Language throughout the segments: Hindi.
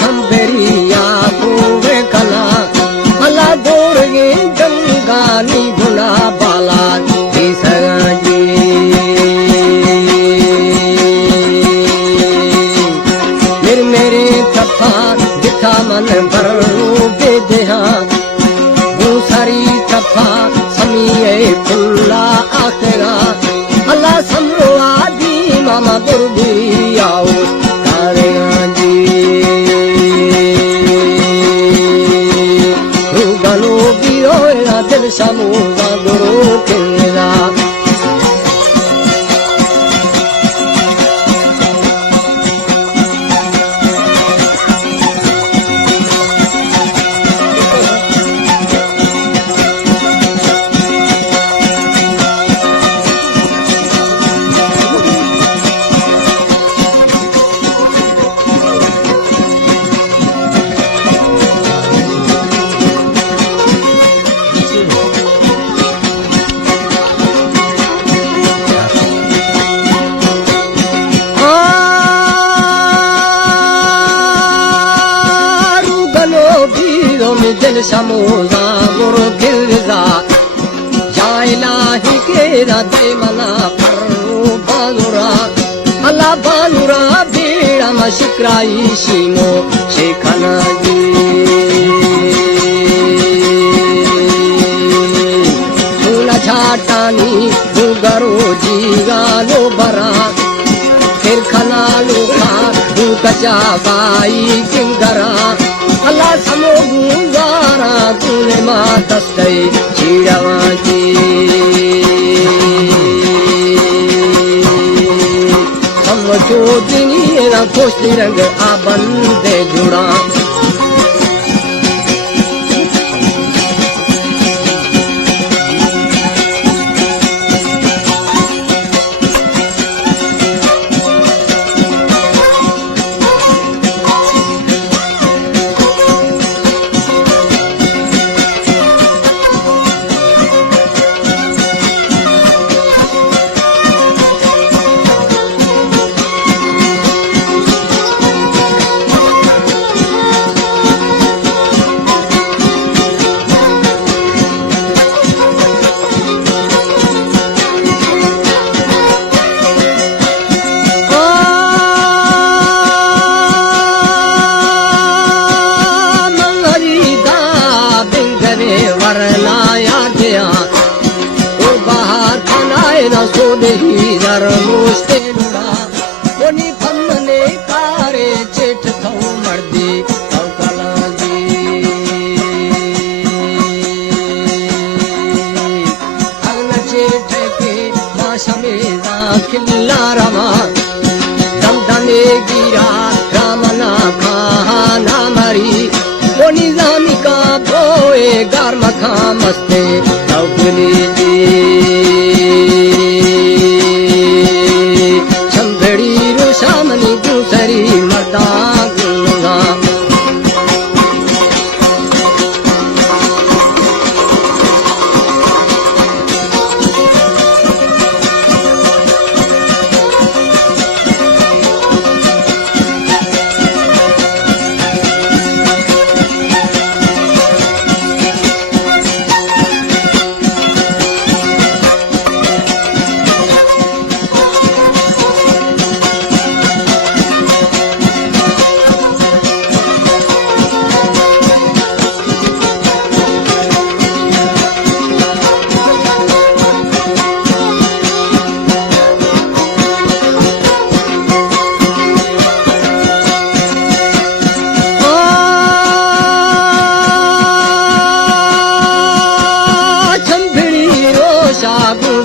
छंबेरिया गोवे कला अला गोरगे गंगानी गुना बाला सगाजी मेरे थप्पा दिखा मन भरू बेदेहा सारी थप्पा समीए खुला आखरा अल्लाह समरो आदि मामा दुर्बी आओ तारे जी गलो बिरो दिल समूगा गुरु केरा दिल समोजा गुरु गिरजा जायला ही केरा दे मना फरू बालुरा अल्लाह बालुरा बेड़ा मशिक्राई शिमो शेखना जी सुना छाटानी दुगरो जी गालो बरा फिर खना लुखा दुकचा बाई किंगरा अल्लाह समो गुजारा तूने माँ दस्ते चिड़वाजी समो जो दिनी ना खुशी रंग आ बंदे जुड़ा सोनी दर मुस्ते लुड़ा कोनी फमने कारे चेठ थो मर्दी थो कलाजी अगन चेठ के माशमेदा खिल्ला रवा दम दमे गिरा रामना खाना मरी कोनी जामी का बोए गार मखा मस्ते थौकली जी सामनी दूसरी मर्दा गुना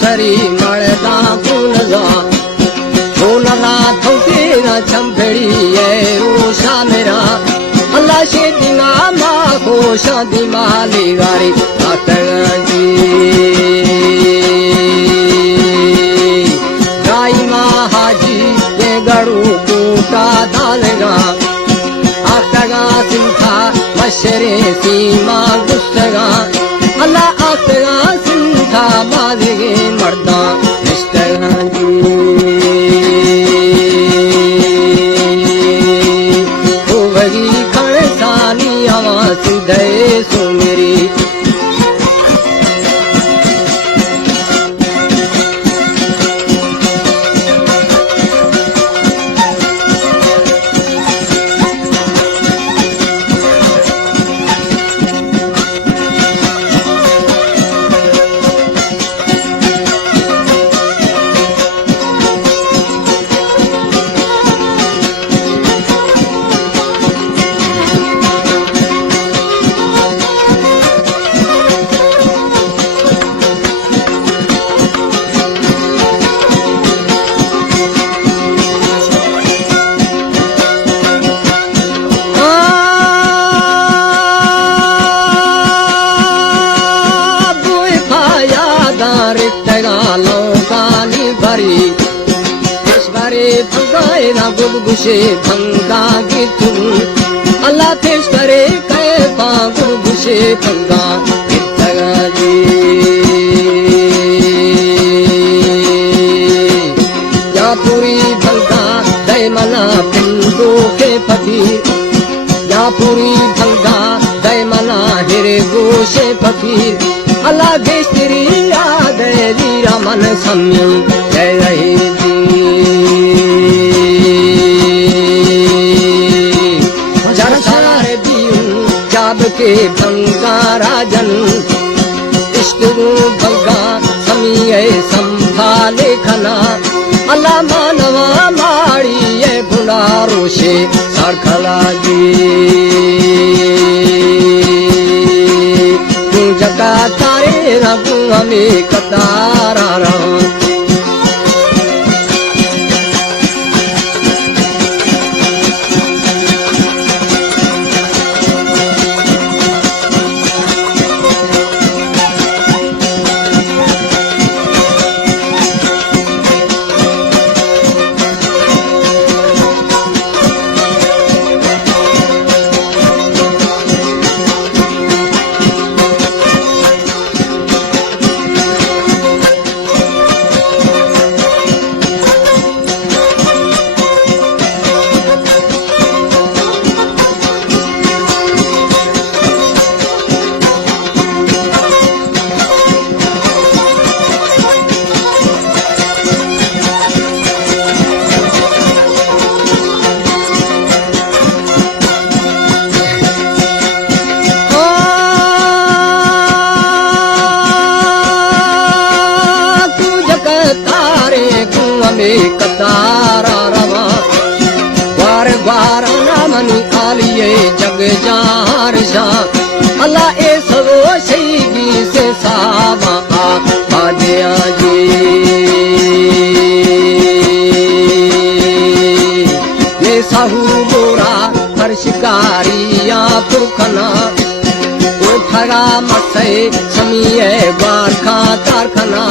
सरी मर्दा गुनजा सोनला थौकेरा छंबड़ी है रोशा मेरा अल्लाह से दिना मा को शादी माली गारी आतंगी गाई माँ हाजी ये गड़ू टूटा डालेगा आतगा सिंथा मशरे सीमा गुस्सगा अल्लाह आतगा सिंथा बाजेगे मर्दा इश्तगाजी ओ वगी गुडगुशे भंगा गिथु अल्लाह पेश करे कैफा गुडगुशे भंगा गिथगा जी या पूरी भंगा दय मना पिंडो के पति या पूरी भंगा दय मना हिरे गोशे फकीर अल्लाह गेश्तरी याद रीरा मन सम्यू जय रही जी जरसार दियू जाब के भंगा राजन इश्कू भंगा समीय संभाले खना अल्लाह मानवा माड़ी ये गुनारों से सरखला जी तू जका तारे रघु हमें कतारा में कतारा रवा बार बार नामनी आलिए जग जार शाह अल्लाह ए सरो शहीदी से सावा आदिया जी ये साहू गोरा हर शिकारिया पुरखना उठगा मथे समीय बारखा कारखना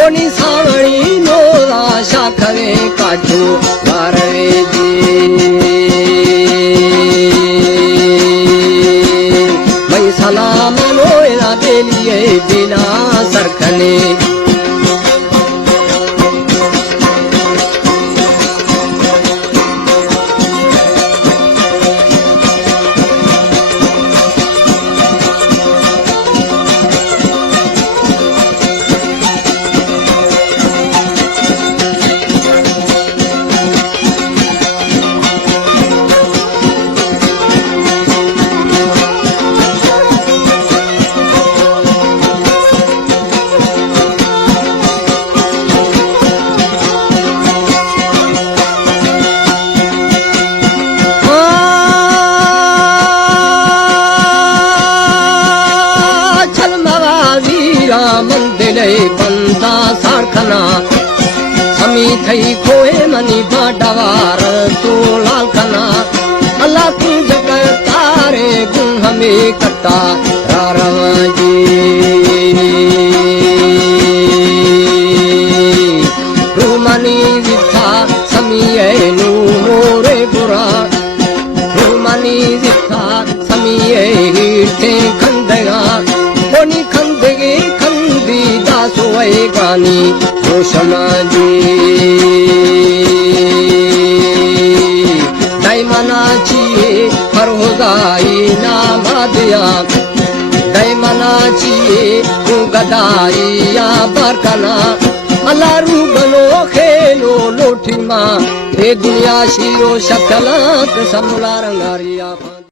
कोनी सावणी नोरा शाखरे काजू बारे जी मैं सलाम लोया बेलिए बिना सरखने मंदिर बंदा सारखना समी थई खोए मनी बाडवार तो लालखना अल्लाह तू जग तारे गुण हमें कता रारवा जी रूमनी जिथा समी नू मोरे बुरा रूमनी जिथा समी हीठे खंदगा कोनी खंदगे खंदी दासोए गानी रोशना जी दैमना चिए फरहोदाई नामा दिया दैमना चिए गदाई या बरकना अल्लाह रूबनो खेलो लोठी माँ ये दुनिया शिरो शकला समला रंगारिया